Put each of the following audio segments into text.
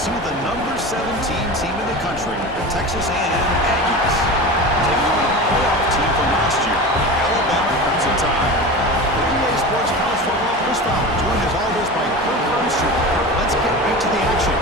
see the number 17 team in the country, the Texas A&M Aggies, taking on a playoff team from last year, Alabama Crimson Tide. For EA Sports College Football, Chris Fowler, joined as always by Kirk Herbstreit. Let's get right to the action.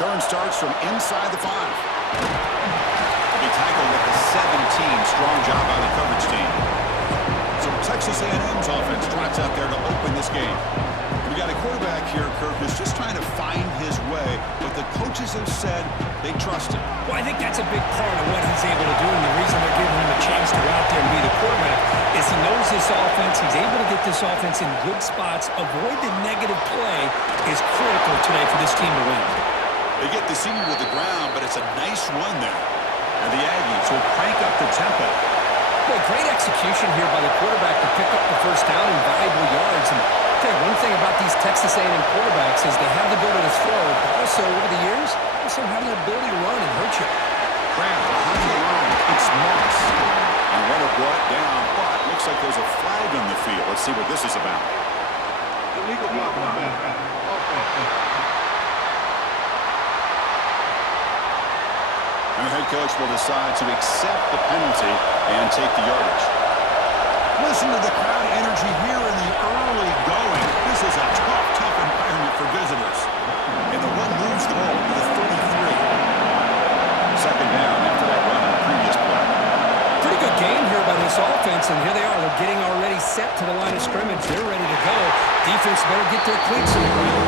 Return starts from inside the 5. A big tackle with the 17. Strong job by the coverage team. So Texas A&M's offense trots out there to open this game. We got a quarterback here, Kirk, who's just trying to find his way, but the coaches have said they trust him. Well, I think that's a big part of what he's able to do, and the reason they're giving him a chance to go out there and be the quarterback is he knows this offense. He's able to get this offense in good spots. Avoid the negative play is critical today for this team to win. They get the senior to the ground, but it's a nice run there. And the Aggies will crank up the tempo. Boy, great execution here by the quarterback to pick up the first down and valuable yards. And I'll tell you, one thing about these Texas A&M quarterbacks is they have the ability to throw, but also over the years, also have the ability to run and hurt you. Graham behind the line. It's Moss. And Runner brought it down, but looks like there's a flag on the field. Let's see what this is about. Illegal block. And the head coach will decide to accept the penalty and take the yardage. Listen to the crowd energy here in the early going. This is a tough environment for visitors. And the run moves the ball to the 33. Second down after that run on the previous play. Pretty good game here by this offense, and here they are. They're getting already set to the line of scrimmage. They're ready to go. Defense better get their cleats in the ground.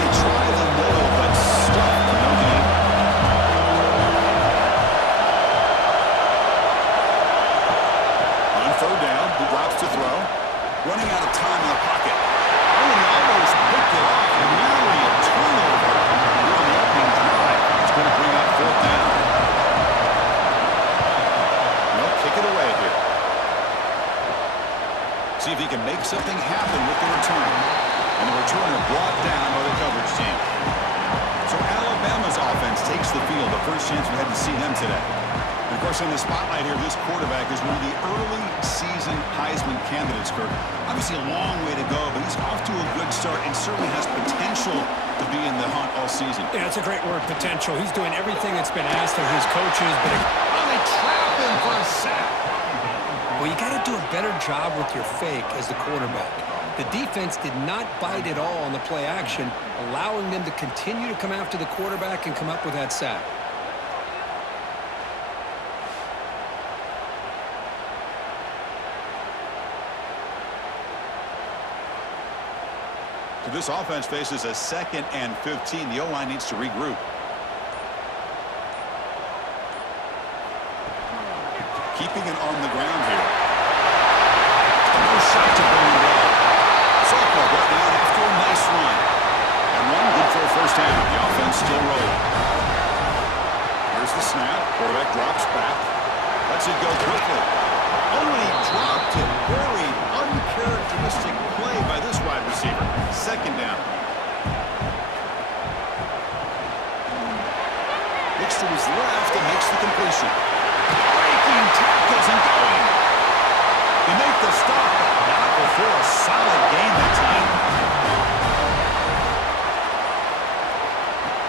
They try the middle, but stuck for no gain. Third down, he drops to throw. Running out of time in the pocket. Oh, and he almost picked it off. Nearly a turnover. Here on the opening drive. It's going to bring up fourth down. No, kick it away here. See if he can make something happen with the return. And the returner brought down by the coverage team. So Alabama's offense takes the field. The first chance we had to see them today. And of course, in the spotlight here, this quarterback is one of the early season Heisman candidates, Kirk. Obviously a long way to go, but he's off to a good start and certainly has potential to be in the hunt all season. Yeah, it's a great word, potential. He's doing everything that's been asked of his coaches, but they trap him for a sack. Well, you got to do a better job with your fake as the quarterback. The defense did not bite at all on the play action, allowing them to continue to come after the quarterback and come up with that sack. So this offense faces a 2nd and 15. The O-line needs to regroup. Keeping it on the ground here. No shot to bring it down. Sophomore brought down after a nice run. And one good for a first down. The offense still rolling. Here's the snap. Quarterback drops back. Lets it go quickly. Oh, and he dropped it. Very uncharacteristic play by this wide receiver. Second down. Looks to his left and makes the completion. Breaking tackles and going. They make the stop, but not before a solid gain that time.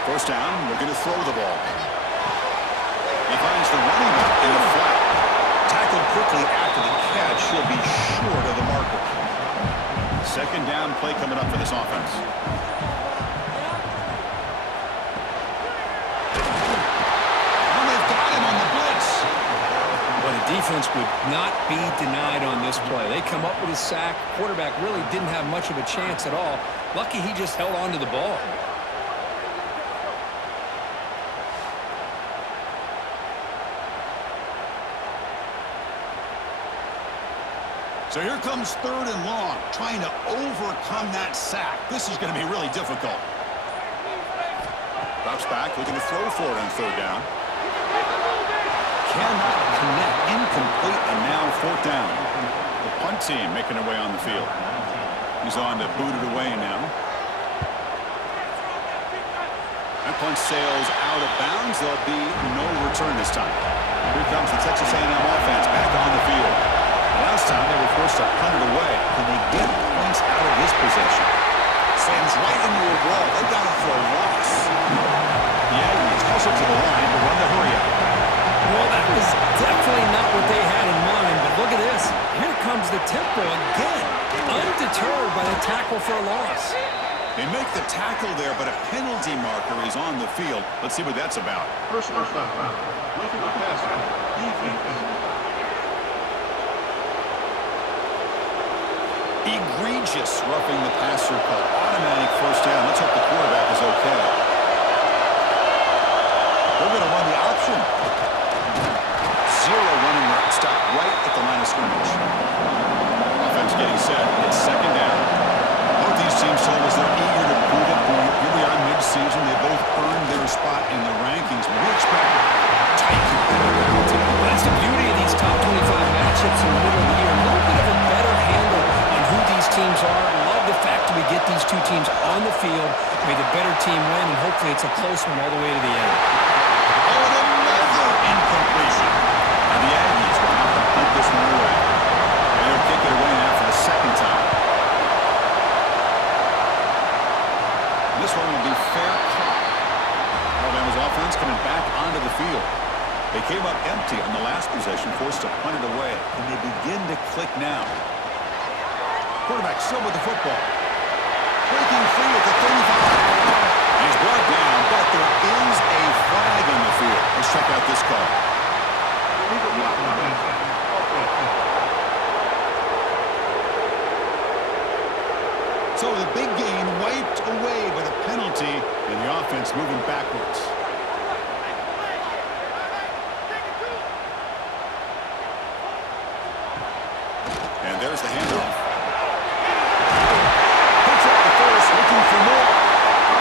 First down, looking to throw the ball. He finds the running back in the flat. Tackled quickly after the catch. He'll be short of the marker. Second down play coming up for this offense. Oh, they've got him on the blitz. Well, the defense would not be denied on this play. They come up with a sack. Quarterback really didn't have much of a chance at all. Lucky he just held on to the ball. So here comes 3rd and long, trying to overcome that sack. This is going to be really difficult. Drops back, looking to throw for it on 3rd down. Cannot connect, incomplete, and now 4th down. The punt team making their way on the field. He's on to boot it away now. That punt sails out of bounds. There'll be no return this time. Here comes the Texas A&M offense back on the field. Last time they were forced to punt it away. Can they get points out of this possession? Sam's right into a wall. They got him for a loss. The Aggies hustle to the line to run the hurry-up. Well, that was definitely not what they had in mind, but look at this. Here comes the tempo again, undeterred by the tackle for a loss. They make the tackle there, but a penalty marker is on the field. Let's see what that's about. Personal foul. Roughing the passer. Defense. Egregious roughing the passer call. Automatic 1st down. Let's hope the quarterback is okay. They're going to run the option. 0 running route. Stop right at the line of scrimmage. Offense getting set. It's 2nd down. Both these teams told us they're eager to prove a point. Here we are mid-season. They both earned their spot in the rankings. We expect tight competitive. That's the beauty of these top 25 matchups in the middle of the year. A little bit of a better handle on who these teams are. Love the fact that we get these two teams on the field. May the better team win, and hopefully it's a close one all the way to the end. Oh, and another incompletion. And the Aggies will have to punt this one away. And they'll kick it away now for the 2nd time. This one will be fair caught. Alabama's offense coming back onto the field. They came up empty on the last possession, forced to punt it away. And they begin to click now. Quarterback still with the football. Breaking free at the 35. He's brought down, but there is a flag on the field. Let's check out this call. Illegal block. So the big gain wiped away with a penalty, and the offense moving backwards. And there's the handoff. Picks up the first, looking for more.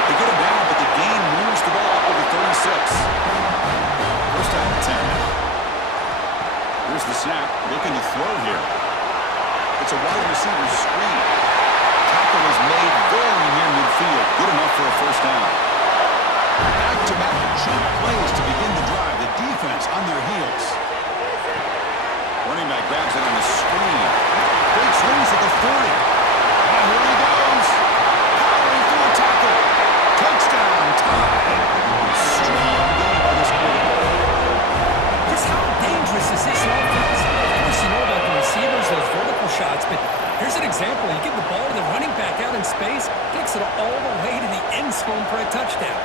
They get him down, but the gain moves the ball over 36. 1st down and 10. Here's the snap, looking to throw here. It's a wide receiver screen. Tackle is made very near midfield. Good enough for a 1st down. Back-to-back cheap plays to begin the drive. The defense on their heels. Running back grabs it on the screen. Big swings at the 40. And here he goes. Powering through a tackle. Touchdown, tied. Strong game by this quarterback. Just how dangerous is this offense? Of course, you know about the receivers, those vertical shots, but here's an example. You give the ball to the running back out in space, takes it all the way to the end zone for a touchdown.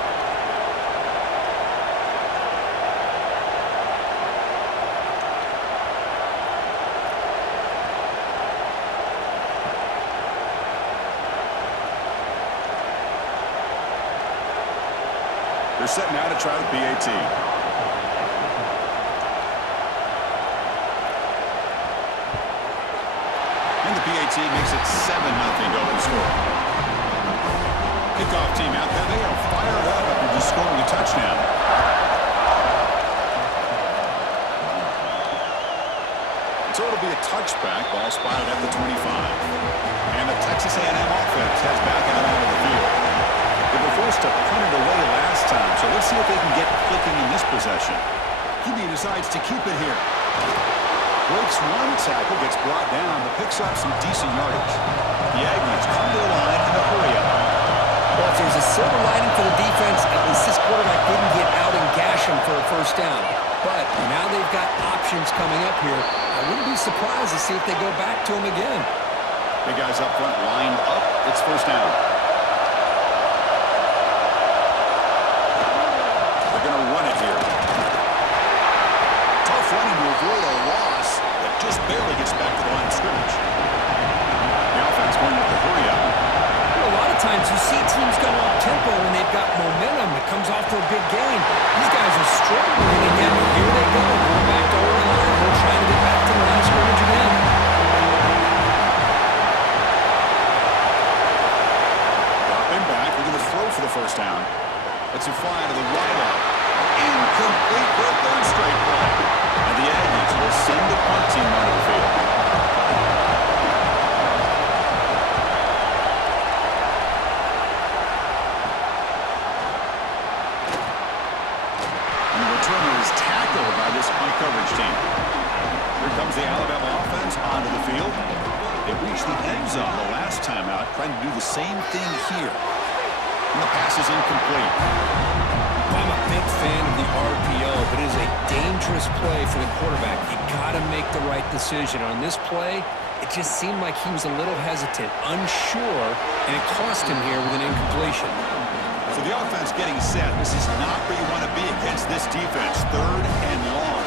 They're setting out to try the PAT. And the PAT makes it 7-0 Dolphins score. Kickoff team out there. They are fired up after just scoring a touchdown. So it'll be a touchback. Ball spotted at the 25. And the Texas A&M offense heads back out onto the field. They were forced to punt it away last time, so let's see if they can get clicking in this possession. QB decides to keep it here. Breaks one tackle, gets brought down, but picks up some decent yardage. The Aggies come to the line in a hurry-up. Well, if there's a silver lining for the defense, at least this quarterback didn't get out and gash him for a 1st down. But now they've got options coming up here. I wouldn't be surprised to see if they go back to him again. Big guys up front lined up. It's 1st down. They're going to run it here. Tough running to avoid a loss that just barely gets back to the line of scrimmage. The offense going with the hurry-up. A lot of times you see teams go up-tempo when they've got momentum. It comes off to a big game. These guys are struggling, and yet here they go. Going back to over the line. They're trying to get back to the line of scrimmage again. down. It's a fly to the wideout. Incomplete for a third straight play. And the Aggies will send the punt team onto the field. And the returner is tackled by this punt coverage team. Here comes the Alabama offense onto the field. They reached the end zone the last time out, trying to do the same thing here. And the pass is incomplete. I'm a big fan of the RPO, but it is a dangerous play for the quarterback. You got to make the right decision. On this play, it just seemed like he was a little hesitant, unsure, and it cost him here with an incompletion. So the offense getting set. This is not where you want to be against this defense. Third and long.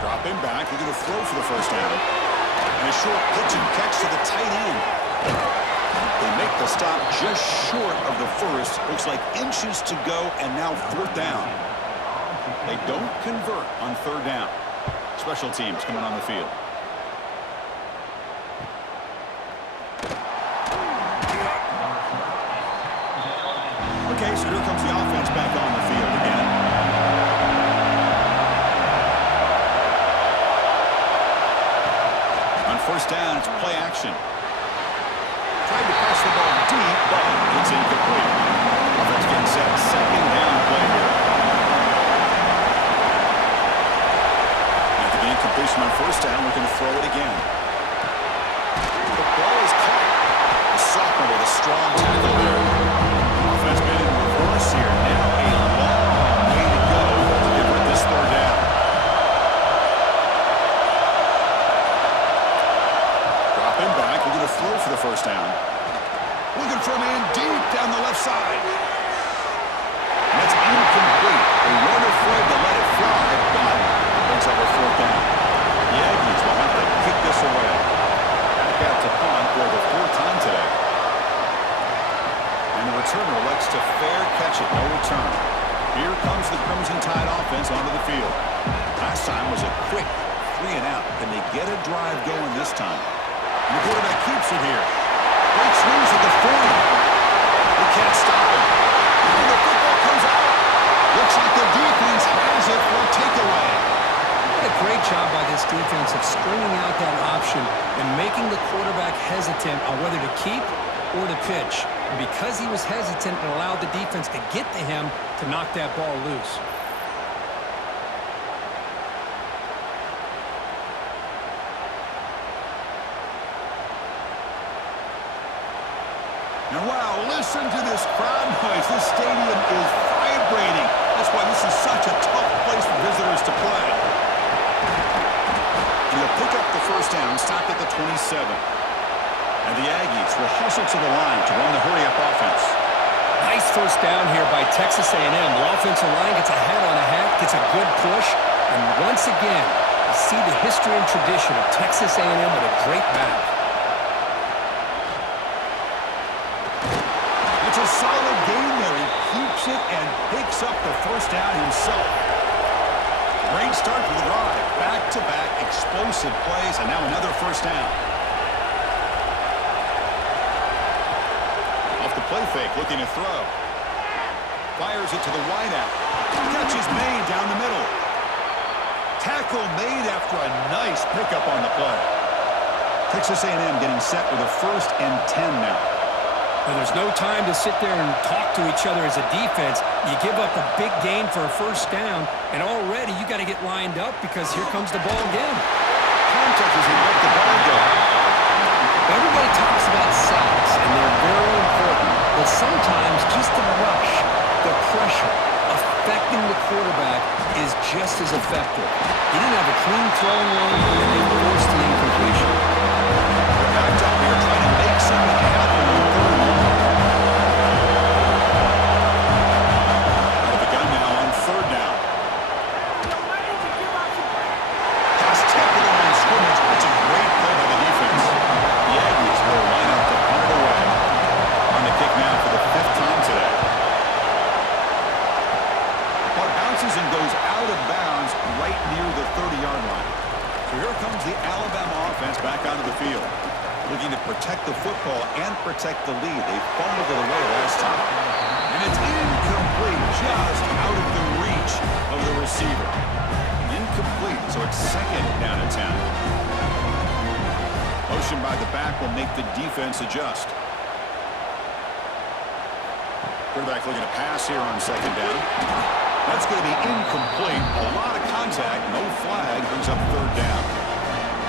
Dropping back, we're going to throw for the first down. And a short pitch and catch to the tight end. They make the stop just short of the first. Looks like inches to go, and now fourth down. They don't convert on third down. Special teams coming on the field. Okay, so here comes the offense back on the field again. On first down, it's play action. Tried to pass the ball deep, but it's incomplete. Offense getting set. Second down play here. After the incompletion on first down, we're going to throw it again. The ball is caught. The sophomore with a strong tackle there. Offense been in reverse here. Now a long way to go to convert this third down. Dropping back. We're going to throw for the first down. Looking for a man deep down the left side. And that's incomplete. They weren't afraid to let it fly, but it brings up a fourth down. The Aggies will have to kick this away. Back out to punt for the fourth time today. And the returner elects to fair catch it. No return. Here comes the Crimson Tide offense onto the field. Last time was a quick 3 and out. Can they get a drive going this time? And the quarterback keeps it here. Breaks loose at the 40. They can't stop it. And the football comes out. Looks like the defense has it for a takeaway. What a great job by this defense of stringing out that option and making the quarterback hesitant on whether to keep or to pitch. And because he was hesitant and allowed the defense to get to him to knock that ball loose. And wow, listen to this crowd noise. This stadium is vibrating. That's why this is such a tough place for visitors to play. And they'll pick up the first down, stopped at the 27. And the Aggies will hustle to the line to run the hurry-up offense. Nice first down here by Texas A&M. The offensive line gets a hat on a hat, gets a good push. And once again, you see the history and tradition of Texas A&M with a great back. It's a solid game there. He keeps it and picks up the first down himself. Great start to the drive. Back-to-back explosive plays, and now another first down. Off the play fake, looking to throw. Fires it to the wideout. Catch is made down the middle. Tackle made after a nice pickup on the play. Texas A&M getting set with a 1st and 10 now. Well, there's no time to sit there and talk to each other as a defense. You give up a big gain for a first down, and already you got to get lined up because here comes the ball again. Contact as he let the ball go. Everybody talks about sacks, and they're very important. But sometimes just the rush, the pressure, affecting the quarterback is just as effective. He didn't have a clean throwing lane, and they forced the incompletion. They're backed up here trying to make something happen on third and long. Out of the gun now on third down. Pass tackled on scrimmage. It's a great play by the defense. The Aggies will line up to punt it away. On the kick now for the 5th time today. Punt bounces and goes out of bounds right near the 30-yard line. So here comes the Alabama offense back onto the field. looking to protect the football and protect the lead. They fumbled it away last time. And it's incomplete, just out of the reach of the receiver. Incomplete, so it's second down and 10. Motion by the back will make the defense adjust. Quarterback looking to pass here on second down. That's going to be incomplete. A lot of contact, no flag, brings up third down.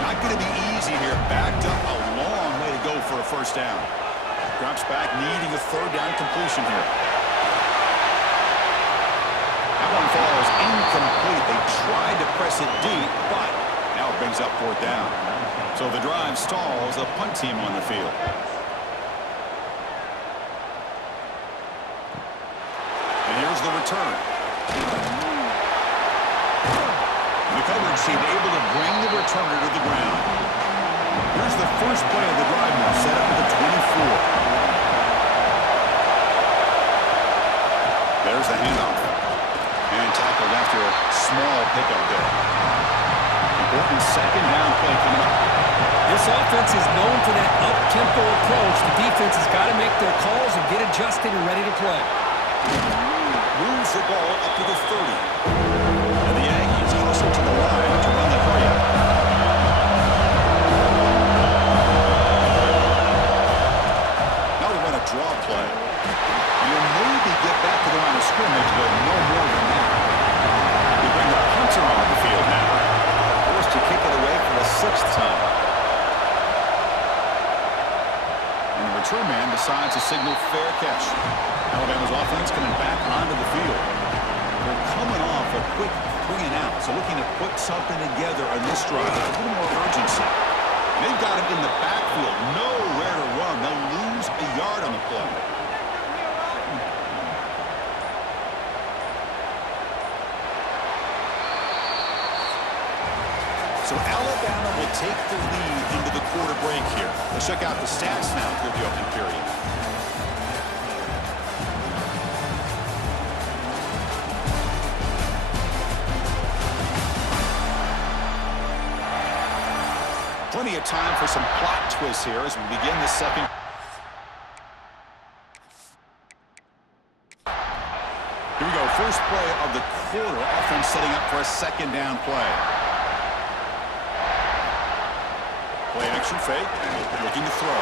Not going to be easy here. Backed up a long way to go for a first down. Drops back, needing a third down completion here. That one falls incomplete. They tried to press it deep, but now it brings up fourth down. So the drive stalls, a punt team on the field. And here's the return. The coverage team able to bring the returner to the ground. Here's the first play of the drive now, set up at the 24. There's the handoff. And tackled after a small pickup there. Important second down play coming up. This offense is known for that up-tempo approach. The defense has got to make their calls and get adjusted and ready to play. Moves the ball up to the 30. And the Aggies hustle to the line to run the play out. Now we run a draw play. You'll maybe get back to the line of scrimmage, but no more than that. We bring the punter on the field now. Forced to kick it away for the 6th time. And the return man decides to signal fair catch. Alabama's offense coming back onto the field. They're coming off a quick 3-and-out, so looking to put something together on this drive with a little more urgency. And they've got him in the backfield, nowhere to run. They'll lose a yard on the play. So Alabama will take the lead into the quarter break here. Let's check out the stats now for the opening period. Plenty of time for some plot twists here as we begin the second. Here we go. First play of the quarter. Offense setting up for a second down play. Play action fake. Looking to throw.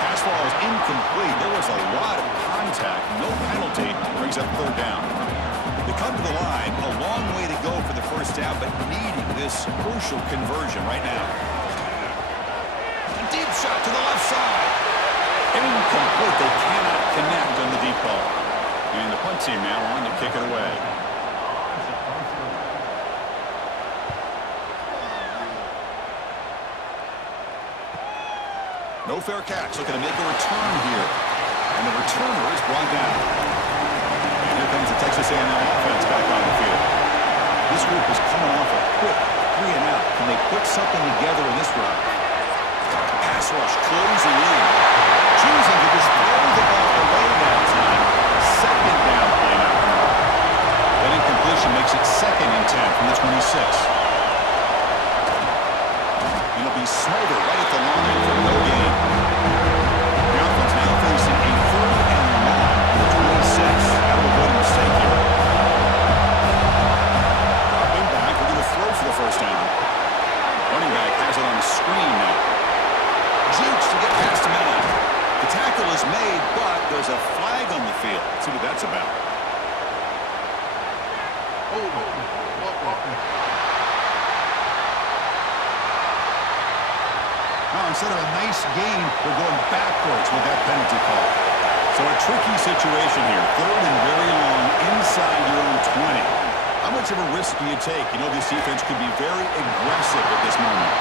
Pass ball is incomplete. There was a lot of contact. No penalty. Brings up third down. They come to the line, a long way to go for the first down, but needing this crucial conversion right now. A deep shot to the left side. Incomplete. They cannot connect on the deep ball. And the punt team now on to kick it away. No fair catch. Looking to make a return here. And the returner is brought down. Here comes the Texas A&M offense back on the field. This group is coming off a quick 3-and-out. Can they put something together in this drive? Pass rush closing in. Choosing to just throw the ball away that time. Second down play now. That incompletion makes it 2nd and 10 from the 26. And it'll be Smothered right at the line for no gain. The offense now facing a 3rd and long from the 26. That'll avoid a mistake here. Dropping back, we're going to throw for the first down. Running back has it on the screen now. Jukes to get past a man. The tackle is made, but there's a flag on the field. Let's see what that's about. Now, instead of a nice gain, we're going backwards with that penalty call. So a tricky situation here. 3rd and very long inside your own 20. How much of a risk do you take? You know, this defense could be very aggressive at this moment.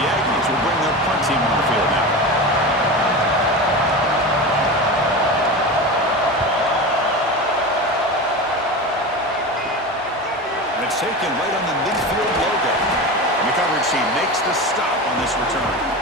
The Aggies will bring their punt team on the field now. And it's taken right on the midfield logo. And the coverage team makes the stop on this return.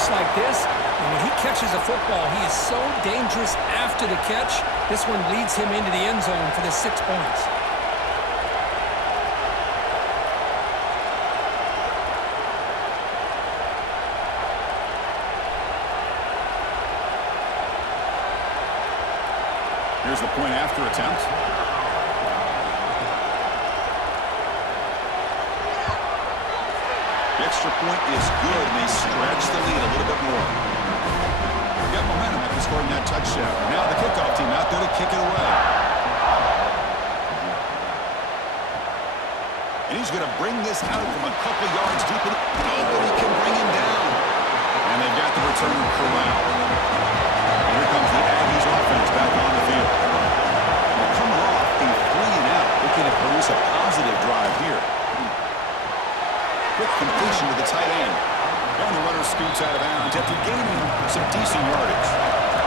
just like this. And when he catches a football, he is so dangerous after the catch. This one leads him into the end zone for the 6 points. Here's the point after attempt. The extra point is good, and they stretch the lead a little bit more. Got momentum after scoring that touchdown. Now the kickoff team out there to kick it away. And he's going to bring this out from a couple yards deep. Nobody can bring him down. And they've got the return corralled. And here comes the Aggies offense back on the field. They're coming off a 3-and-out, looking to produce a positive drive here. Quick completion to the tight end. And the runner scoots out of bounds after gaining some decent yardage.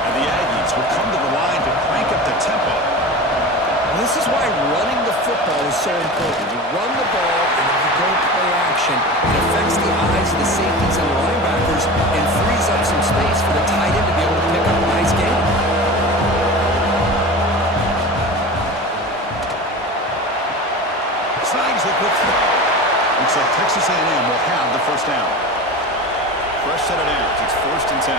And the Aggies will come to the line to crank up the tempo. Well, this is why running the football is so important. You run the ball and then you go play action. It affects the eyes of the safeties and the linebackers and frees up some space for the tight end to be able to pick up a nice gain. Slides the quick throw. Looks like Texas A&M will have the first down. Fresh set of downs. It's 1st and 10.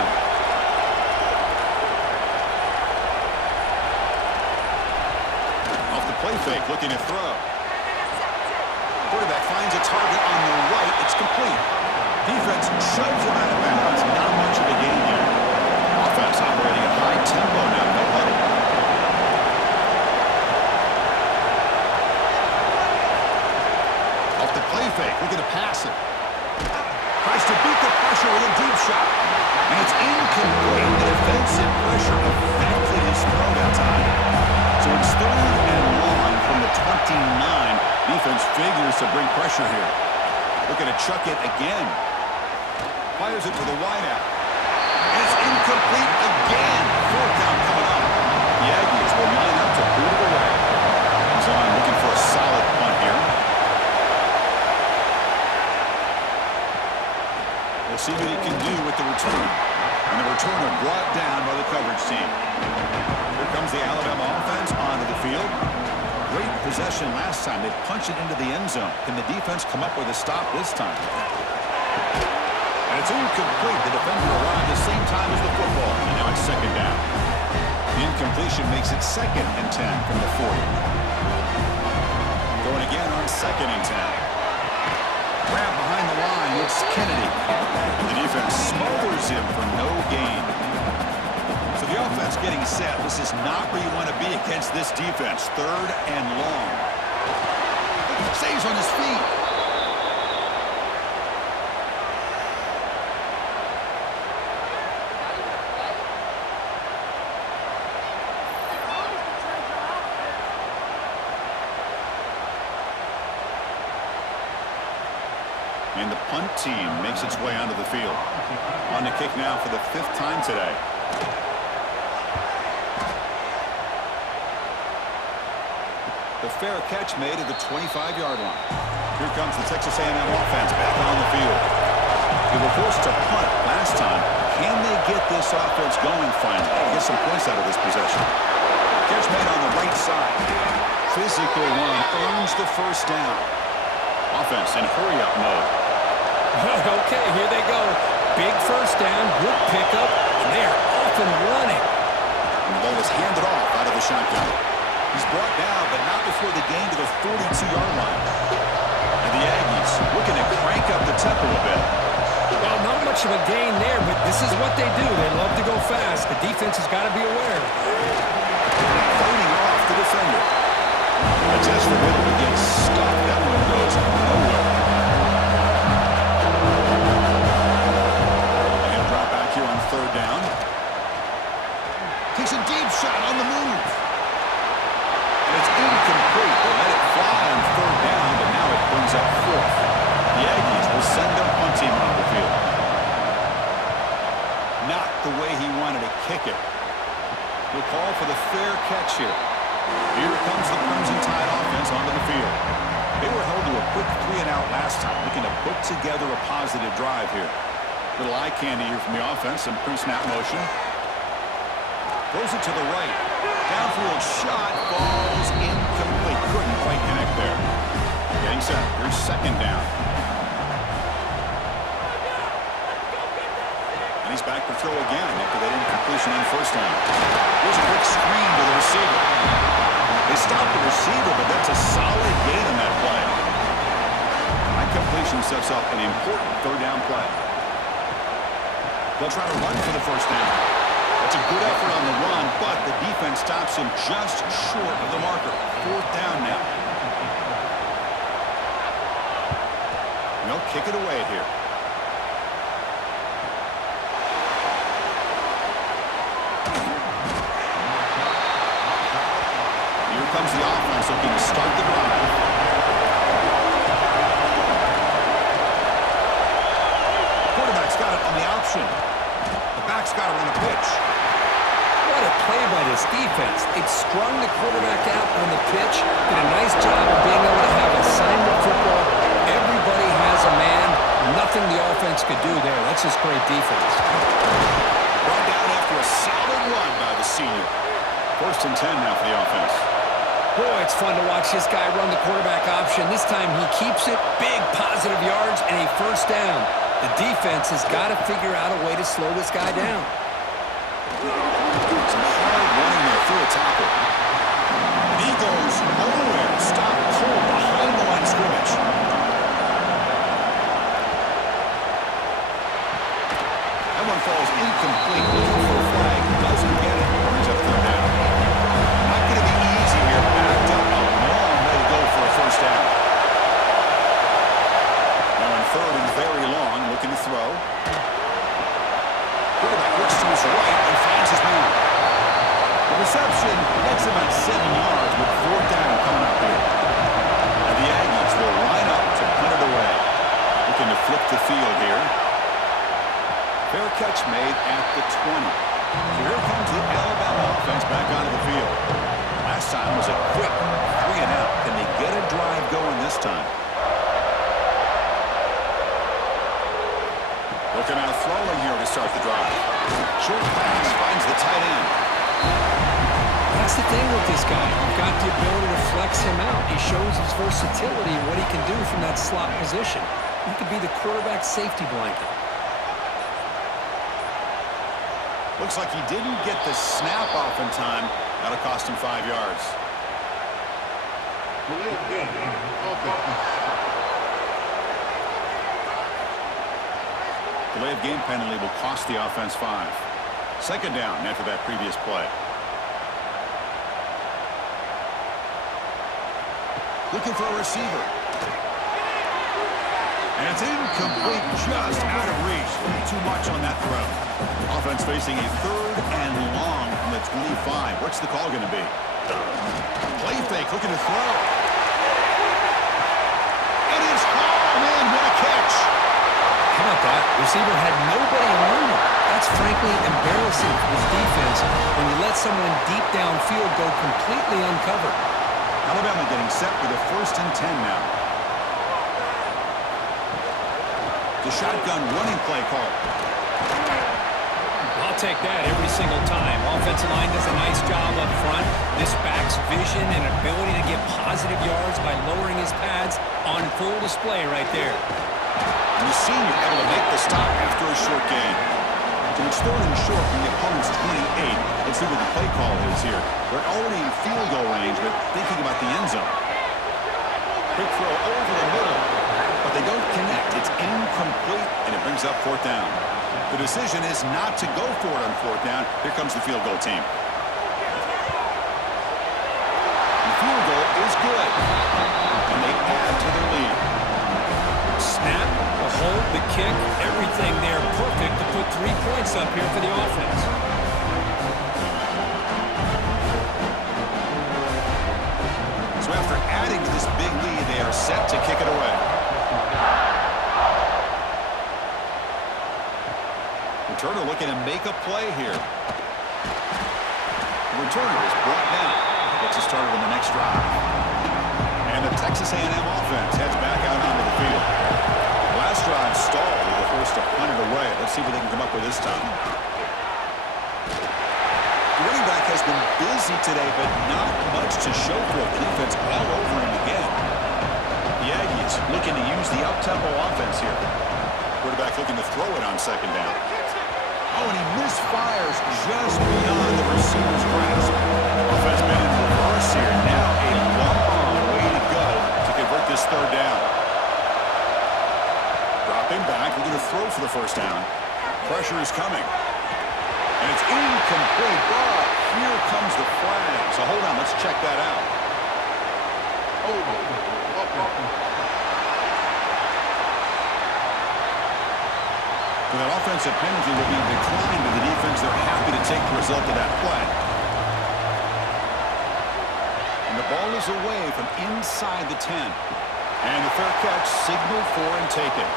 Off the play fake, looking to throw. Quarterback finds a target on the right. It's complete. Defense shoves him out of bounds. Not much of a gain there. Offense operating at high tempo now. No huddle. Off the play fake, looking to pass it. Tries to beat the pressure with a deep shot. And it's incomplete. The defensive pressure affected his throw that time. So it's 3rd and long from the 29. Defense figures to bring pressure here. Looking to chuck it again. Fires it to the wideout. And it's incomplete again. 4th down coming up. The Aggies will line up to boot it away. He's on looking for a solid punt here. We'll see what he can do with the return. And the returner brought down by the coverage team. Here comes the Alabama offense onto the field. Great possession last time. They punched it into the end zone. Can the defense come up with a stop this time? And it's incomplete. The defender arrived the same time as the football. And now it's 2nd down. The incompletion makes it 2nd and 10 from the 40. Going again on 2nd and 10. Grab behind the line. It's Kennedy. And the defense smothers him for no gain. So the offense getting set. This is not where you want to be against this defense. 3rd and long. Stays on his feet. And the punt team makes its way onto the field. On the kick now for the 5th time today. The fair catch made at the 25-yard line. Here comes the Texas A&M offense back on the field. They were forced to punt last time. Can they get this offense going finally? Get some points out of this possession. Catch made on the right side. Physical run earns the 1st down. Offense in hurry-up mode. Okay, here they go. Big 1st down, good pickup, and they are off and running. And the ball is handed off out of the shotgun. He's brought down, but not before the gain to the 42-yard line. And the Aggies looking to crank up the tempo a bit. Well, not much of a gain there, but this is what they do. They love to go fast. The defense has got to be aware. Fighting off the defender. A test for him to get stuck. That one goes nowhere. And drop back here on 3rd down. Takes a deep shot on the move. And it's incomplete. They let it fly on 3rd down, but now it brings up 4th. The Aggies will send their punt team on the field. Not the way he wanted to kick it. We'll call for the fair catch here. Here comes the Crimson Tide offense onto the field. They were held to a quick 3-and-out last time, looking to put together a positive drive here. Little eye candy here from the offense. Some pre-snap motion. Throws it to the right. Downfield shot falls incomplete. Couldn't quite connect there. Getting set. Here's second down. And he's back to throw again after that incompletion on first down. Here's a quick screen to the receiver. They stopped the receiver, but that's a solid gain on that play. That completion sets up an important third down play. They'll try to run for the first down. That's a good effort on the run, but the defense stops him just short of the marker. Fourth down now. They'll kick it away here. Here comes the offense looking to start the drive. Quarterback's got it on the option. The back's got it on the pitch. What a play by this defense. It strung the quarterback out on the pitch. Did a nice job of being able to have assignment football. Everybody has a man. Nothing the offense could do there. That's just great defense. Brought down after a solid run by the senior. First and 10 now for the offense. Boy, it's fun to watch this guy run the quarterback option. This time he keeps it. Big positive yards and a first down. The defense has got to figure out a way to slow this guy down. Some hard running there through a tackle. And he goes nowhere. Stop cold behind the line of scrimmage. That one falls incomplete. Looking for a flag. Doesn't get it. Brings up third down. Not going to be easy here. Backed up a long way to go for a first down. Now on third and very long, looking to throw. Quarterback looks to his right and finds his man. The reception gets him at 7 yards with fourth down coming up here. And the Aggies will line up to punt it away. Looking to flip the field here. Fair catch made at the 20. So here comes the Alabama offense back onto the field. Last time was a quick 3-and-out. Can they get a drive going this time? Looking out throwing here to start the drive. Short pass finds the tight end. That's the thing with this guy. You've got the ability to flex him out. He shows his versatility and what he can do from that slot position. He could be the quarterback safety blanket. Looks like he didn't get the snap off in time. That'll cost him 5 yards. Delay of game penalty will cost the offense 5. Second down after that previous play. Looking for a receiver. And it's incomplete, just out of reach. Too much on that throw. Offense facing a third and long from the 25. What's the call going to be? Play fake, looking to throw. It is, oh man, what a catch. How about that? Receiver had nobody around him. That's frankly embarrassing for his defense when you let someone deep downfield go completely uncovered. Alabama getting set with a first and 10 now. The shotgun running play call. I'll take that every single time. Offensive line does a nice job up front. This back's vision and ability to get positive yards by lowering his pads on full display right there. And the senior able to make the stop after a short gain. So it's third and short from the opponent's 28. Let's see what the play call is here. They're already in field goal range, but thinking about the end zone. Quick throw over the middle, but they don't connect. It's incomplete, and it brings up fourth down. The decision is not to go for it on fourth down. Here comes the field goal team. The field goal is good, and they add to their lead. Snap, the hold, the kick, everything there perfect to put 3 points up here for the offense. So after adding to this big lead, they are set to kick it away. Returner looking to make a play here. The returner is brought down. Gets us started on the next drive. And the Texas A&M offense heads back out onto the field. Last drive stalled with a forced to punt it away. Let's see what they can come up with this time. The running back has been busy today, but not much to show for it. The defense all over him again. The Aggies looking to use the up-tempo offense here. Quarterback looking to throw it on second down. Oh, and he misfires just beyond the receiver's grasp. Offense been in reverse here. Now a long way to go to convert this third down. Dropping back, looking to throw for the first down. Pressure is coming. And it's incomplete, but here comes the flag. So hold on, let's check that out. So that offensive penalty will be declined to the defense. They're happy to take the result of that play. And the ball is away from inside the 10. And the fair catch signaled for and taken.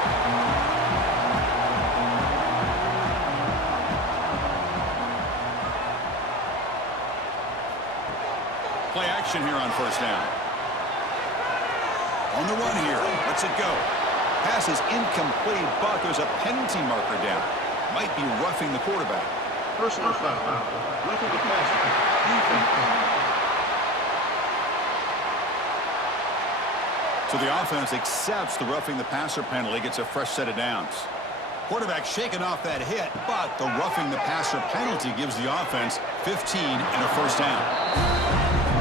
Play action here on first down. On the run here. Let's it go. Pass is incomplete, but there's a penalty marker down. Might be roughing the quarterback. Personal foul. Roughing the passer. Defense. So the offense accepts the roughing the passer penalty, gets a fresh set of downs. Quarterback shaking off that hit, but the roughing the passer penalty gives the offense 15 and a first down.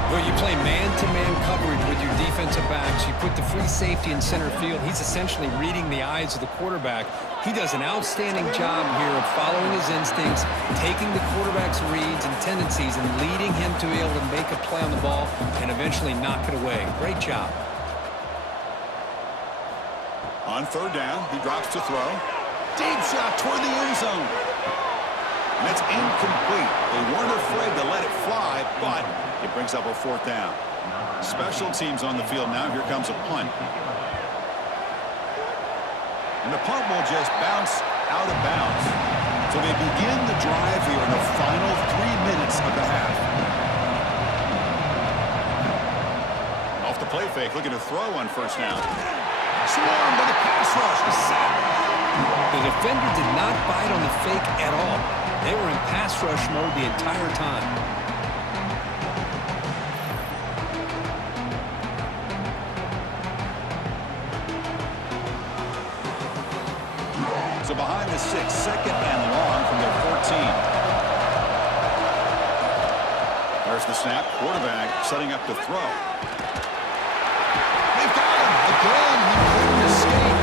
Well, you play man-to-man coverage with your defensive backs. You put the free safety in center field. He's essentially reading the eyes of the quarterback. He does an outstanding job here of following his instincts, taking the quarterback's reads and tendencies, and leading him to be able to make a play on the ball and eventually knock it away. Great job. On third down, he drops to throw. Deep shot toward the end zone. And it's incomplete. They weren't afraid to let it fly, but it brings up a fourth down. Special teams on the field now. Here comes a punt. And the punt will just bounce out of bounds. So they begin the drive here in the final 3 minutes of the half. Off the play fake, looking to throw on first down. Swarmed by the pass rush. The defender did not bite on the fake at all. They were in pass rush mode the entire time. So behind the 6, second and long from their 14. There's the snap. Quarterback setting up to throw. They've got him. Again, he couldn't escape.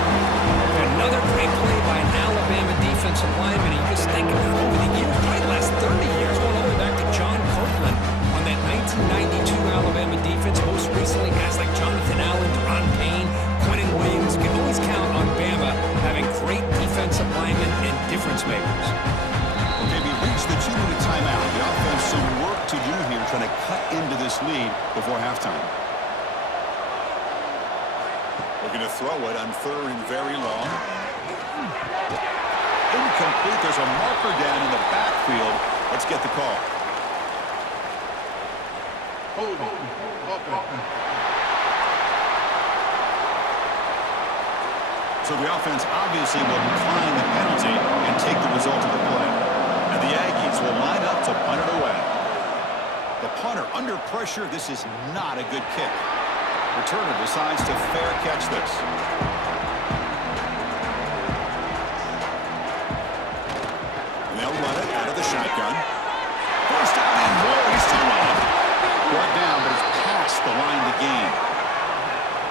Another great play by an Alabama defensive lineman. You just think of it over the years, probably the last 30 years, going all the way back to John Copeland on that 1992 Alabama defense. Most recently, guys like Jonathan Allen, Deron Payne, Quentin Williams. You can always count on Bama having great defensive linemen and difference makers. Okay, we reached the 2-minute timeout. The offense some work to do here, trying to cut into this lead before halftime. Looking to throw it on third and very long. Incomplete. There's a marker down in the backfield. Let's get the call. So the offense obviously will decline the penalty and take the result of the play. And the Aggies will line up to punt it away. The punter under pressure. This is not a good kick. Returner decides to fair catch this. And they'll run it out of the shotgun. First down and more. He's still on. Brought down, but it's past the line to gain.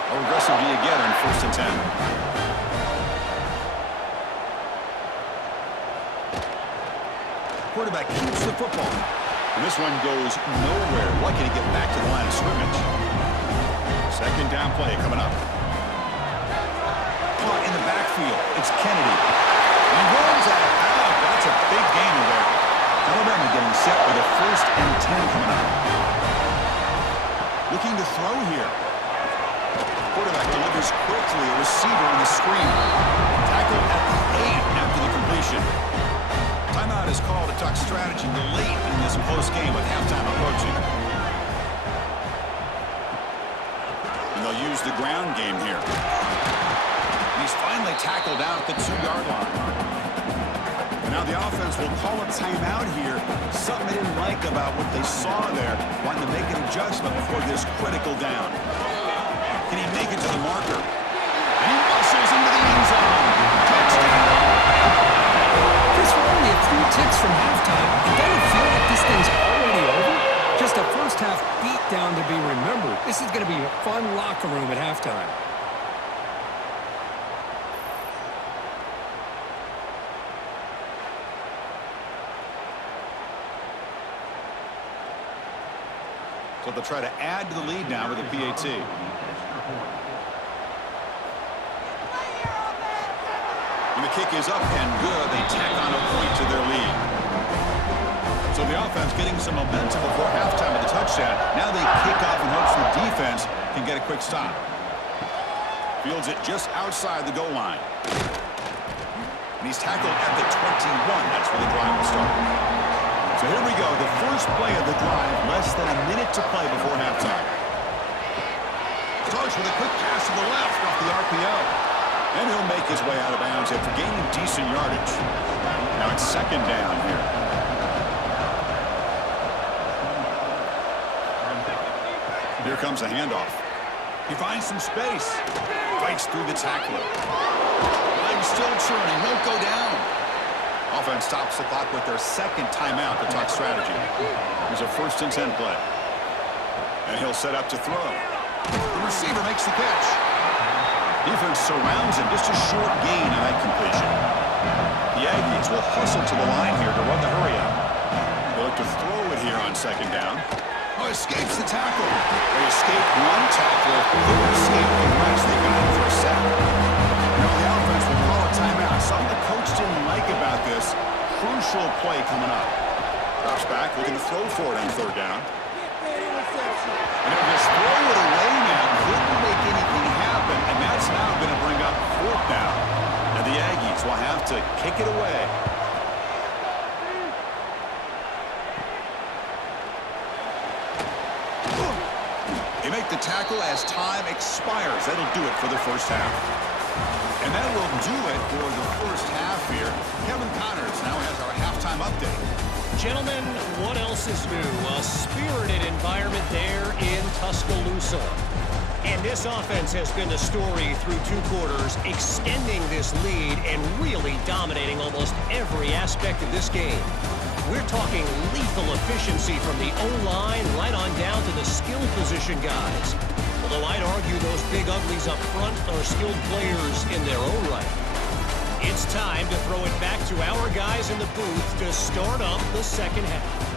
How aggressive do you get on first and 10? Quarterback keeps the football. And this one goes nowhere. Lucky to get back to the line of scrimmage. Second down play coming up. Caught in the backfield. It's Kennedy. And he runs out of bounds. That's a big gain there. Alabama getting set with a first and 10 coming up. Looking to throw here. Quarterback delivers quickly. A receiver on the screen. Tackle at the 8 after the completion. Timeout is called to talk strategy late in this close game with halftime approaching. And they'll use the ground game here. He's finally tackled out at the 2-yard line. Now the offense will call a timeout here. Something they didn't like about what they saw there. Wanting to make an adjustment before this critical down. Can he make it to the marker? And he muscles into the end zone. Touchdown! This were only a few ticks from halftime. It doesn't feel like this thing's already over. Just a first half beatdown to be remembered. This is going to be a fun locker room at halftime. So they'll try to add to the lead now with a PAT. And the kick is up and good. They tack on a point to their lead. So the offense getting some momentum before halftime with the touchdown. Now they kick off in hopes the defense can get a quick stop. Fields it just outside the goal line. And he's tackled at the 21. That's where the drive will start. So here we go, the first play of the drive, less than a minute to play before halftime. Starts with a quick pass to the left off the RPO. And he'll make his way out of bounds after gaining decent yardage. Now it's second down here. Here comes a handoff. He finds some space. Fights through the tackler. I'm still churning, won't go down. Offense stops the clock with their second timeout to talk strategy. Here's a 1st and 10 play. And he'll set up to throw. The receiver makes the catch. Defense surrounds him. Just a short gain on that completion. The Aggies will hustle to the line here to run the hurry up. They look to throw it here on second down. Oh, escapes the tackle. They escape one tackler. Couldn't escape the rest. They got him for a sack. Now the offense will call a timeout. Something the coach didn't like about this. Crucial play coming up. Drops back, looking to throw for it on 3rd down. And he'll just throw it away now. Couldn't make anything happen. And that's now going to bring up 4th down. And the Aggies will have to kick it away. They make the tackle as time expires. That'll do it for the first half. And that will do it for the first half here. Kevin Connors now has our halftime update. Gentlemen, what else is new? A spirited environment there in Tuscaloosa. And this offense has been the story through 2 quarters, extending this lead and really dominating almost every aspect of this game. We're talking lethal efficiency from the O-line right on down to the skill position guys. Although I'd argue those big uglies up front are skilled players in their own right. It's time to throw it back to our guys in the booth to start up the second half.